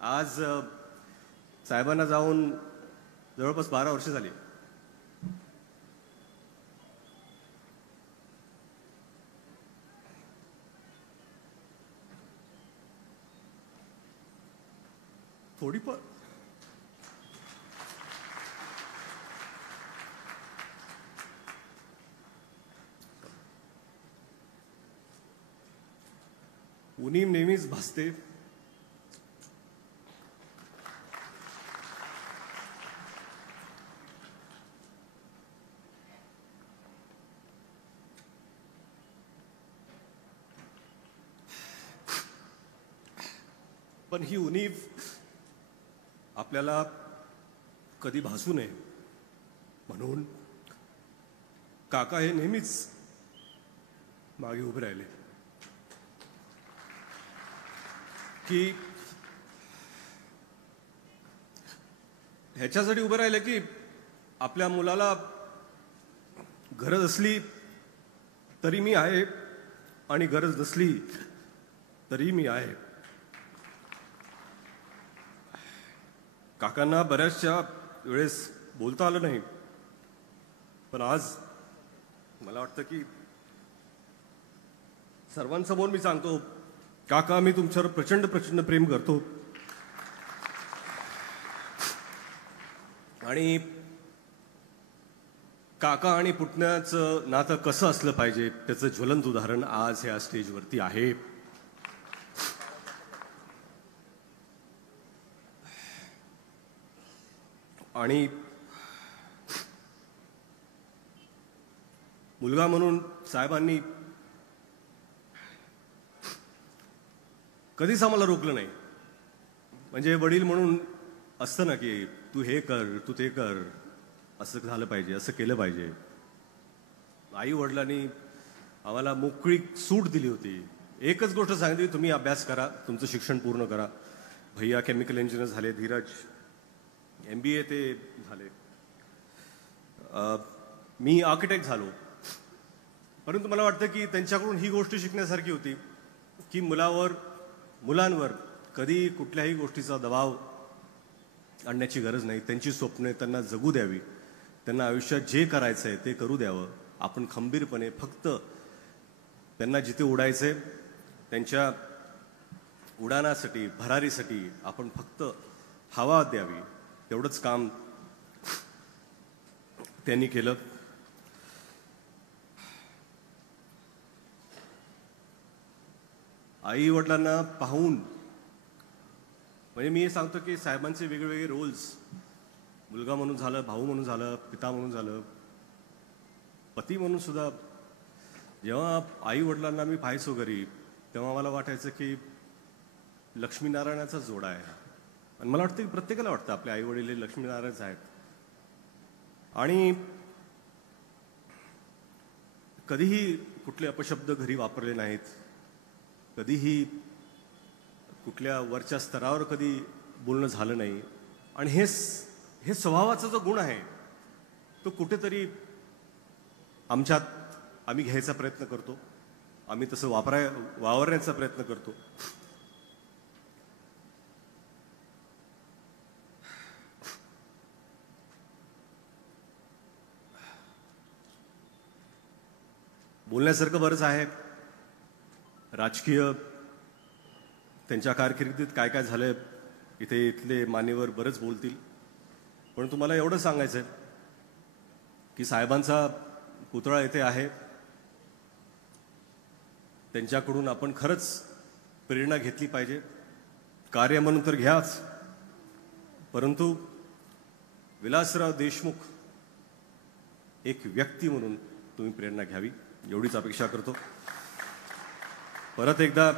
आज साहेबांना जाऊन जवळपास 12 वर्ष झाली. थोडी पण उणीव नेहमीच भासते. पण ही उणीव आपल्याला कधी भासू नये म्हणून काका हे नेहमीच मागे उभे राहिले की ह्याच्यासाठी उभे राहिले की आपल्या मुलाला गरज असली तरी मी आहे आणि गरज नसली तरी मी आहे. काकांना बऱ्याचशा वेळेस बोलता आलं नाही, पण आज मला वाटतं की सर्वांसमोर मी सांगतो, काका मी तुमच्यावर प्रचंड प्रचंड प्रेम करतो आणि काका आणि पुतण्याचं नातं कसं असलं पाहिजे त्याचं ज्वलंत उदाहरण आज ह्या स्टेजवरती आहे. आणि मुलगा म्हणून साहेबांनी कधीच आम्हाला रोखलं नाही. म्हणजे वडील म्हणून असतं ना की तू हे कर, तू ते कर, असं झालं पाहिजे, असं केलं पाहिजे. आई वडिलांनी आम्हाला मोकळी सूट दिली होती. एकच गोष्ट सांगितली, तुम्ही अभ्यास करा, तुमचं शिक्षण पूर्ण करा. भैया केमिकल इंजिनियर झाले, धीरज MBA ते झाले, मी आर्किटेक्ट झालो. परंतु मला वाटतं की त्यांच्याकडून ही गोष्ट शिकण्यासारखी होती की मुलांवर कधी कुठल्याही गोष्टीचा दबाव आणण्याची गरज नाही. त्यांची स्वप्ने त्यांना जगू द्यावी, त्यांना आयुष्यात जे करायचं आहे ते करू द्यावं. आपण खंबीरपणे फक्त त्यांना जिथे उडायचंय त्यांच्या उडाणासाठी, भरारीसाठी आपण फक्त हवा द्यावी, तेवढंच काम त्यांनी केलं. आई वडिलांना पाहून म्हणजे मी हे सांगतो की साहेबांचे वेगवेगळे रोल्स, मुलगा म्हणून झालं, भाऊ म्हणून झालं, पिता म्हणून झालं, पती म्हणून सुद्धा, जेव्हा आई वडिलांना मी पाहायचो घरी तेव्हा मला वाटायचं की लक्ष्मीनारायणाचा जोडा आहे. आणि मला वाटतं की प्रत्येकाला वाटतं आपले आई वडील हे लक्ष्मीनारायणच आहेत. आणि कधीही कुठले अपशब्द घरी वापरले नाहीत, कधीही कुठल्या वरच्या स्तरावर कधी बोलणं झालं नाही. आणि हे स्वभावाचा जो गुण आहे तो कुठेतरी आम्ही घ्यायचा प्रयत्न करतो, आम्ही तसं वावरण्याचा प्रयत्न करतो. बोलण्यासारखं बरंच आहे. राजकीय त्यांच्या कारकिर्दीत काय काय झालंय इथले मान्यवर बरंच बोलतील. पण तुम्हाला एवढं सांगायचं आहे की साहेबांचा पुतळा इथे आहे. त्यांच्याकडून आपण खरंच प्रेरणा घेतली पाहिजे. कार्य म्हणून तर घ्याच, परंतु विलासराव देशमुख एक व्यक्ती म्हणून तुम्ही प्रेरणा घ्यावी, एवढीच अपेक्षा करतो. परत एकदा